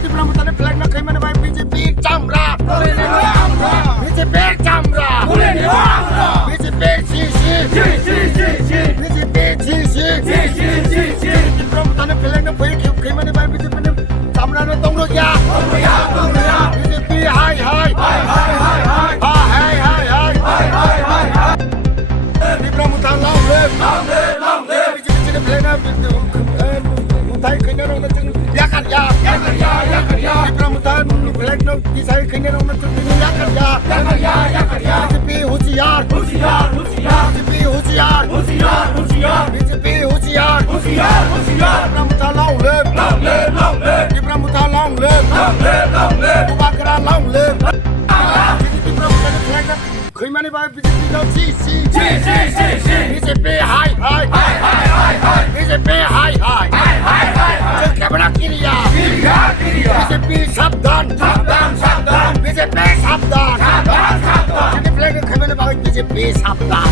BJP প্রমোদনে flag না খাই মানে ভাই বিজেপির চামড়া তুলে নেব আমরা বিজেপির চামড়া তুলে নেব আমরা বিজেপির শিশি বিজেপির শিশি বিজেপি প্রমোদনে ফ্ল্যাগ না খাই মানে ভাই বিজেপি চামড়া না তোমরা যা বিজেপি হাই হাই প্রমোদন লাভ বিজেপি ফ্ল্যাগ না Thai khinh nó nó chừng yak ăn ya đi làm một tan flag nó đi sai khinh nó nó chừng yak ăn ya BJP Hoshiyar BJP Hoshiyar BJP Hoshiyar làm một tan long lên đi làm một tan long lên Bukakra long lên BJP làm một tan flag nó khinh mà đi bay BJP nó chi BJP high BJP high Kebra Kiriya BJP Sabdan BJP Sabdan Ini flag kemana bagi BJP Sabdan